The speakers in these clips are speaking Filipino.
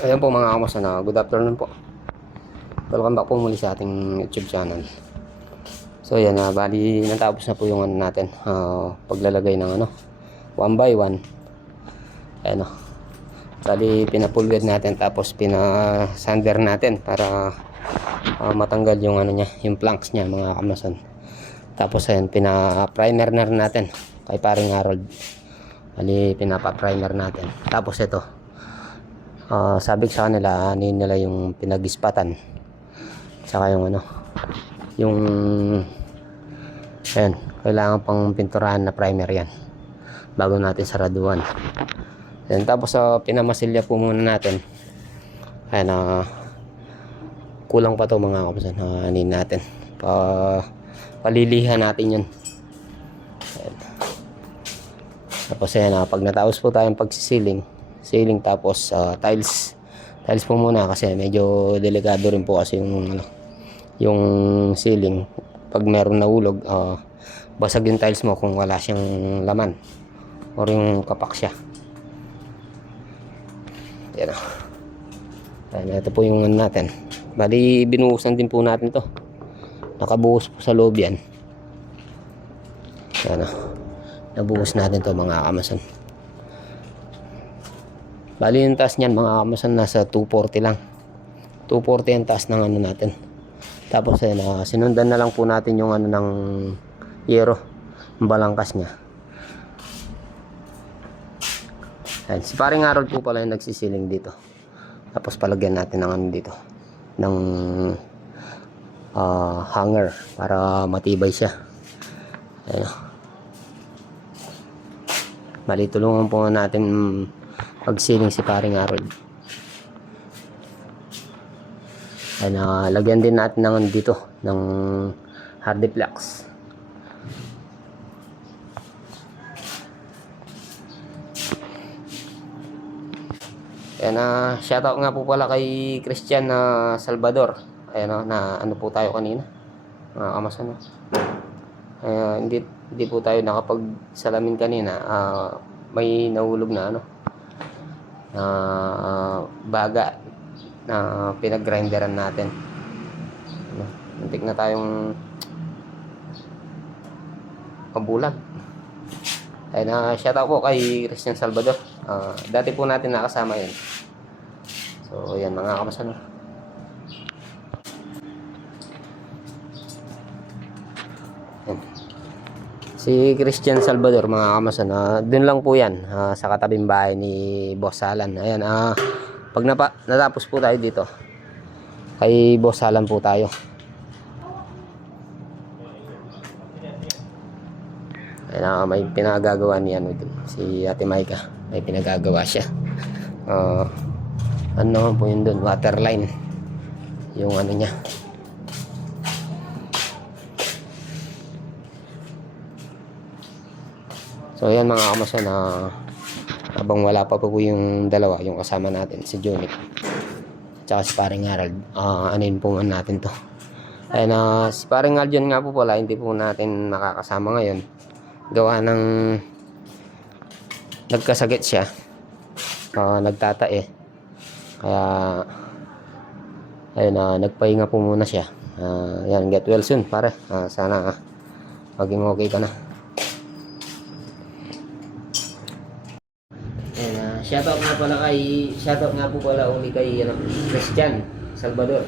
Ayan po mga kamusta na, good afternoon po. Welcome back po muli sa ating YouTube channel. So yan na, bali natapos na po yung ano natin, paglalagay ng ano, 1x1. Ayan o. Bali pinapulwed natin tapos pinasander natin para matanggal yung ano niya, yung planks niya mga kamasan. Tapos ayan, pina-primer na rin natin kay paring Harold. Bali pinapa-primer natin. Tapos ito, sabi ko sa kanila, anin nila yung pinag-ispatan saka yung ano, yung ayan, kailangan pang pinturahan na primer yan bago natin saraduan. Ayan, tapos pinamasilya po muna natin. Ayan, kulang pa to mga kapusan, anin natin palilihan natin yun. Ayan. Tapos ayan, pag natapos po tayong pagsisiling tapos tiles po muna kasi medyo delikado rin po kasi yung ano, yung ceiling pag meron nahulog, basag yung tiles mo kung wala siyang laman or yung kapak siya. Yan. Ayan, ito po yung ano natin, bali binuhusan din po natin to, nakabuhos po sa loob yan. Yan, nabuhos natin to mga kamasan. Bali yung taas niyan mga kamasan nasa 240 lang. 240 ang taas ng ano natin. Tapos ayun, sinundan na lang po natin yung ano ng yero, yung balangkas niya. Ayan, si paring Harold po pala yung nagsisiling dito. Tapos palagyan natin ng ano dito, ng hanger para matibay siya. Ayan. Bali tulungan po natin pagsiling si paring Harold. Ayan, lagyan din natin ng dito ng hardiplex. Ayan, shoutout nga po pala kay Christian Salvador. Ayan, na ano po tayo kanina, kamasan. Hindi po tayo nakapagsalamin kanina. May nahulog na ano, baga na pinag-grinderan natin. Muntik na tayong mabulag. Ayun, shoutout po kay Christian Salvador. Dati po natin nakasama yun. So yan mga kamasan. Si Christian Salvador mga kamasan, dun lang po yan, sa katabing bahay ni Boss Alan. Ayan, pag natapos po tayo dito kay Boss Alan po tayo. Ayan, may pinagagawa niya si Ate Maika, may pinagagawa siya. Ano naman po yun dun, waterline yung ano niya. So ayan mga kamasan, habang wala pa po yung dalawa, yung kasama natin si Junic tsaka si paring Harold, anin po natin to. Ayan, si paring Aljon nga po pala hindi po natin makakasama ngayon, gawa ng nagkasakit siya, nagtatae, kaya ayun, nagpahinga po muna siya. Yan, get well soon pare, sana maging okay ka na. Shoutout nga po pala uli kay Christian Salvador.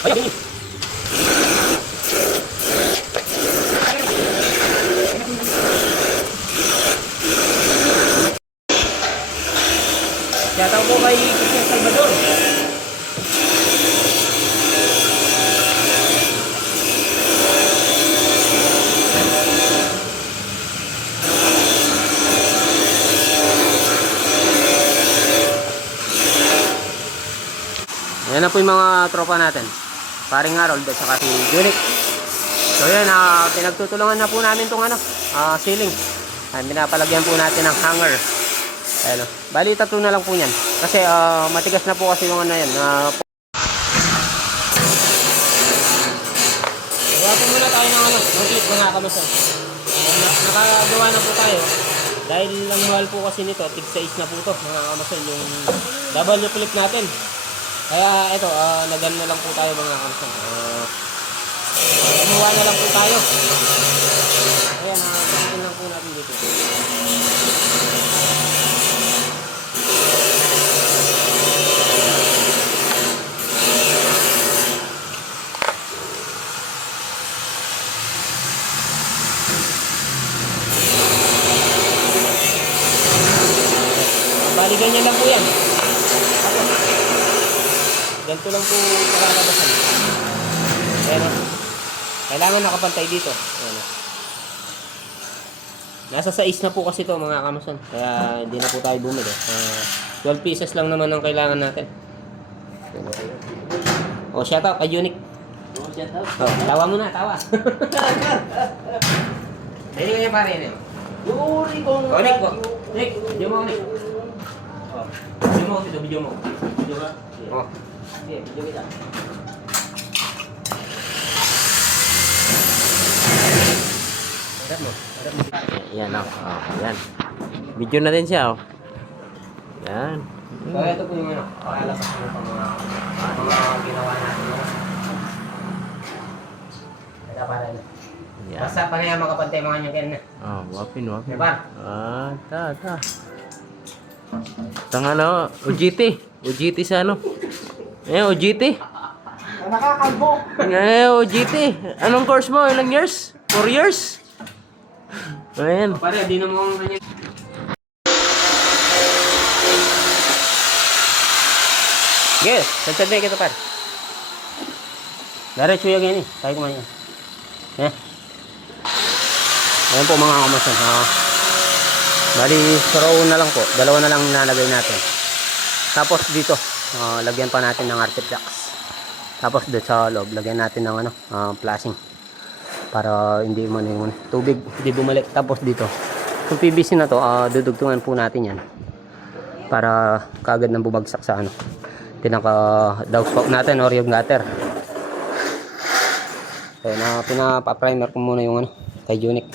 Ayun. Shoutout po kay Christian Salvador. Ayan na po yung mga tropa natin. Paring Harold at saka si Junik. So yan, pinagtutulungan na po namin itong ceiling. Ayan, pinapalagyan po natin ng hanger. Ayan, bali tatlo na lang po yan. Kasi matigas na po kasi yung yan. Gawa po muna tayo ng notice mga kamasal. Nakagawa na po tayo. Dahil ang mahal po kasi nito, tig size na po ito mga kamasal. Yung double clip natin. Kaya ito, nagano na lang po tayo mga kamasal. Gumawa na lang po tayo. Ayan, gamitin lang po natin dito. Bali, ganyan lang po yan. Ganito lang po palalabasan. Ayan o. Kailangan nakapantay dito. Ayan o. Nasa 6 na po kasi ito mga kamason. Kaya hindi na po tayo bumili. 12 pieces lang naman ang kailangan natin. O, shoutout kay Unique. Tawa mo na, tawa. Dahil nga yung pare yan. Yuri kong... Nick po. Nick, video mo, Nick. Video mo, video mo. Video ba? Oo. Sige, video kita. Harap mo. Yan o. Yan. Video na din siya o. Yan. So, ito po yung pakalabas mo pa mga ginawa natin. Ito para na. Yan. Basta pa na yan makapantay mga nyo na. Oh, wapin. Diba? Ta. Tang OGT. OGT sa ano? OGT. Nakakalbo. OGT. Anong course mo? Ilang years? 4 years? Ayan. Pare, di na mo ganyan. Yes, sabi kita par. Diretso yung gini, tayo kumain. Ayan po mga kamasan. Bali, row na lang po. Dalawa na lang nalagay natin. Tapos dito, lagyan pa natin ng artifacts. Tapos dito sa loob, lagyan natin ng flashing. Para hindi man yung tubig, hindi bumalik. Tapos dito, yung PVC na to, dudugtungan po natin yan. Para kagad nang bumagsak sa pinaka-downspout natin or yung gutter. So, pinapa-primer ko muna yung kay Unique.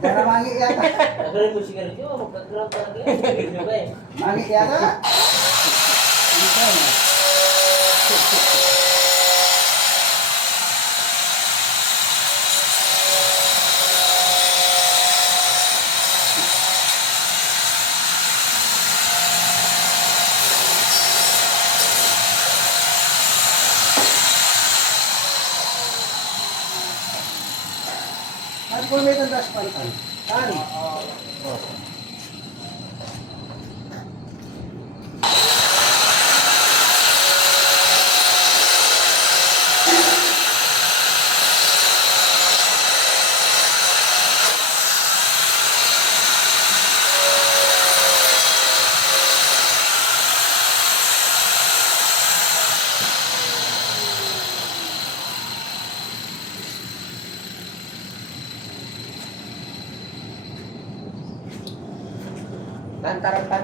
Para mangi yata. Nagkaroon mo sigarilyo, magkagrab talaga yan. Mangi yata. Kung may tandas pantan. Tari.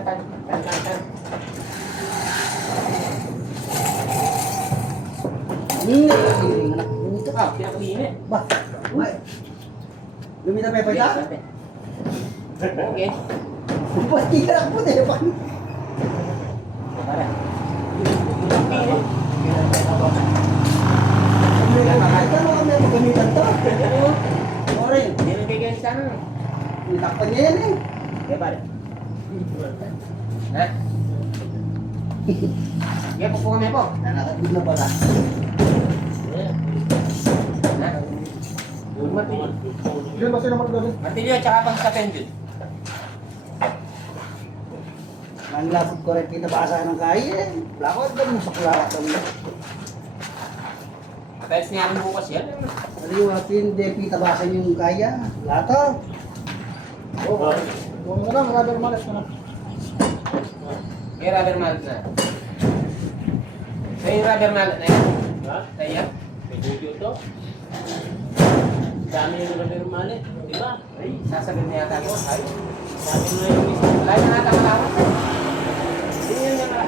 Tan. Anak. Ito. Ah, pinakainit. Ba? May. Lumita pa ita? Okay. Ba't kira po na yun? Para. Ito mo kami ang gamitan to. Orin. Hindi na bigyan sana. Nitakpan niya yan eh. Okay, pare. Ha? Okay, po kami po. Nakakabig na pala. Ha? Yun ba sila magdali? Martilyo at saka pang sa pendul. Ang lapot ko rin kinabasa ng kaya eh. Wala ko ang mo sa kulala. Tiles niya rin bukas yan. Aliwat yung depi tabasan yung kaya. Lato. Oo. Huwag mo lang, rubber mallet mo na. May rubber mallet na. May rubber mallet na yan. Ha? Kaya? May video to? Dami yung rubber mallet, di ba? Ay, sasagot na yata ko. Ay, Dami nga yung isa. wala na nata malawan. Hindi yun yan pala.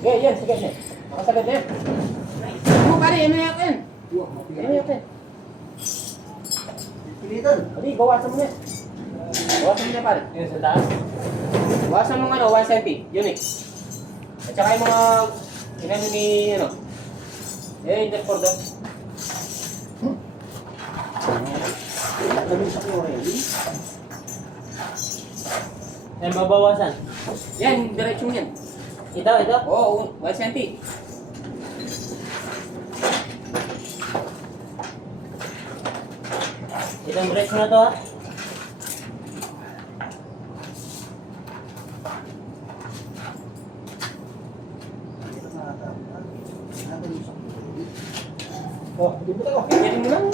Okay, yan, sige, sige. Makasagot na yan. Ano pare, ano yakin? Ano yakin? Pilitan. Hindi, bawasan mo na. Bawasan mo na pare. Yung sa taas. Bawasan mo ng ano, 1 cm, unit. At saka yung mga, inano ni, ano, just for that. Kami sa kore. Ay, mabawasan. Yan, diretsyon yan. Ito. Oo, 1 cm. Itong brake na to ha. Oh, di ba ako? Ganyan mo lang.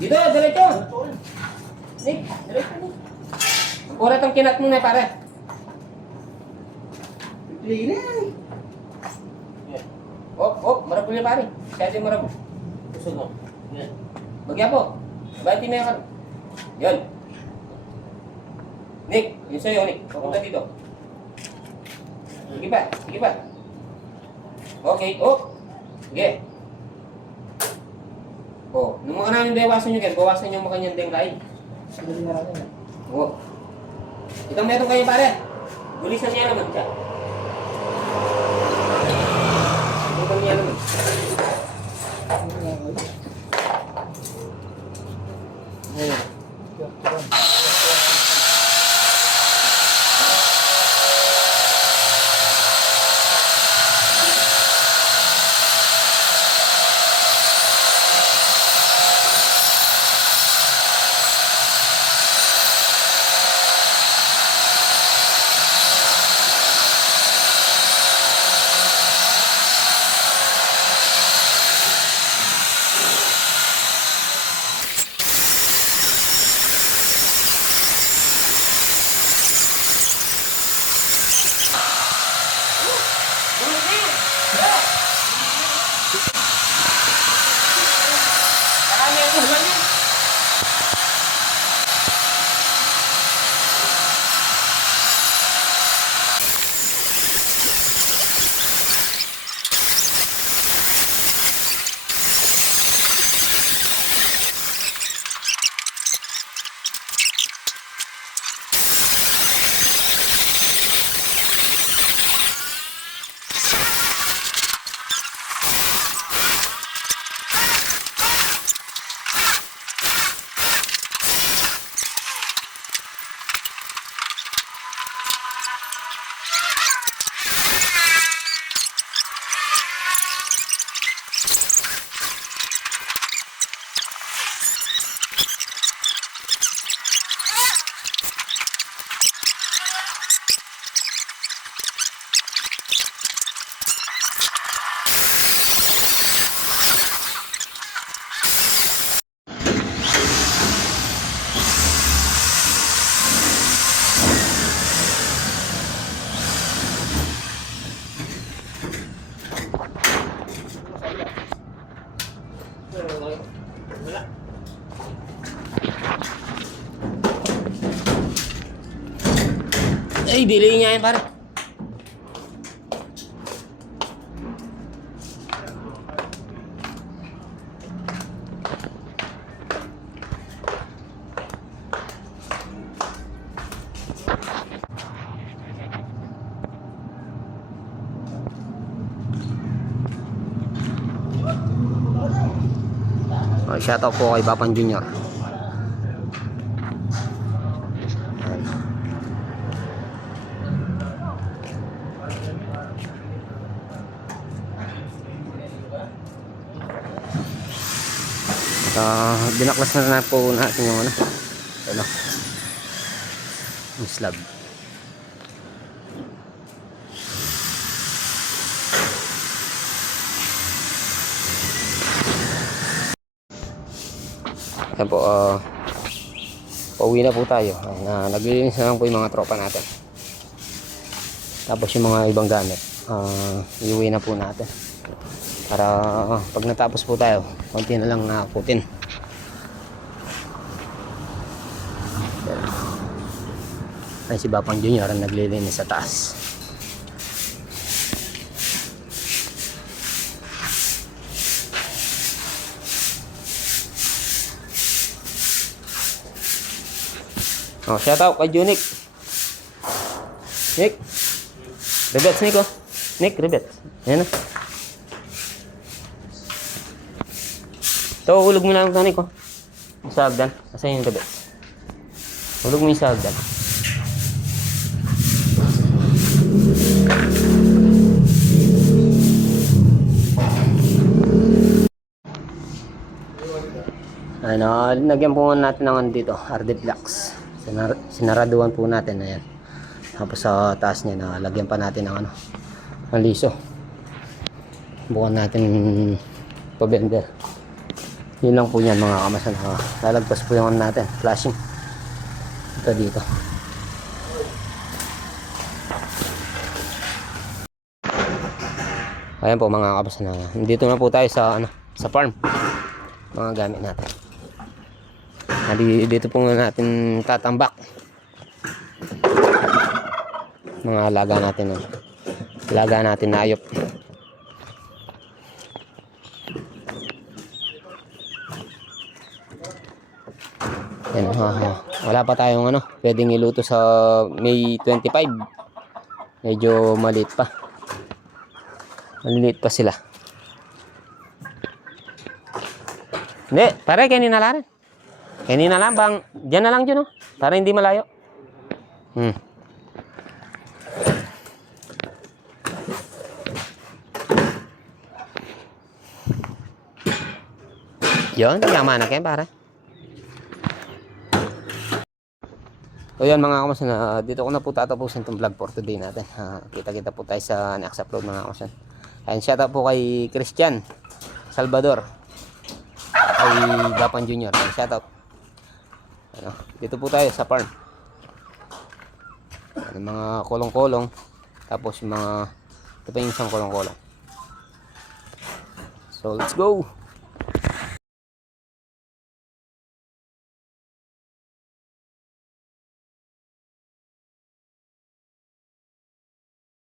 Dito, diretso. Nick, diretso mo. Pura itong kinat mo na pare. Pilitan. Marap niya pare. Kaya marap. Usog mo. Yan. Bagya po. Baiti na yan. Yan. Nick, yun sa'yo, Nick. Papunta dito. Sige pa. Okay, Sige. Nung mga namin bawasan nyo kayo, bawasan nyo mga kanyang denglain. Itong meron kayo pare. Bulisan niya naman siya. Itong niya naman. Ay, delay niya yan, pare. Shoutout po kay Bapan Junior. Dinaklas na po natin yung ano, yung slab. Ayan po, pauwi na po tayo. Naglilinis na lang po yung mga tropa natin. Tapos yung mga ibang gamit, iuwi na po natin. Para pag natapos po tayo, konti na lang putin. Ay, si Bapang Junior ang naglilinis sa taas. Oh, shout out kay Junik. Nick. Rebets, Nick, oh. Nick, rebets. Ayan na. Ito, hulog mo lang ito, Nick, oh. Sa hagdan. Asa yung rebets? Hulog mo yung sa hagdan. Ano, lagyan po natin ng dito, RD Flux. Sinaraduan po natin, ayan. Tapos sa taas niya, lagyan pa natin ng ng liso. Bukan natin pa-bender. Yun lang po yan mga kamasan. Lalagpas po yung natin, flashing. Ito dito. Ayan po mga kamasan. Dito na po tayo sa sa farm. Mga gamit natin. Dito po natin tatambak mga alaga natin, alaga natin na ayop. Yan, wala pa tayong pwedeng iluto sa May 25. Medyo maliit pa, maliliit pa sila. Hindi, pare, kanina lang rin. Kanina lang, bang, dyan na lang dyan, para hindi malayo. Yun, yaman na kayo, pare. So yan mga kamasan, dito ko na po tatapusin itong vlog for today natin. Kita-kita po tayo sa next upload mga kamasan. And shout out po kay Christian Salvador, kay Gapan Junior. Shout out. Dito po tayo sa farm. Mga kolong-kolong. Tapos mga ito pa yung isang kolong-kolong. So let's go.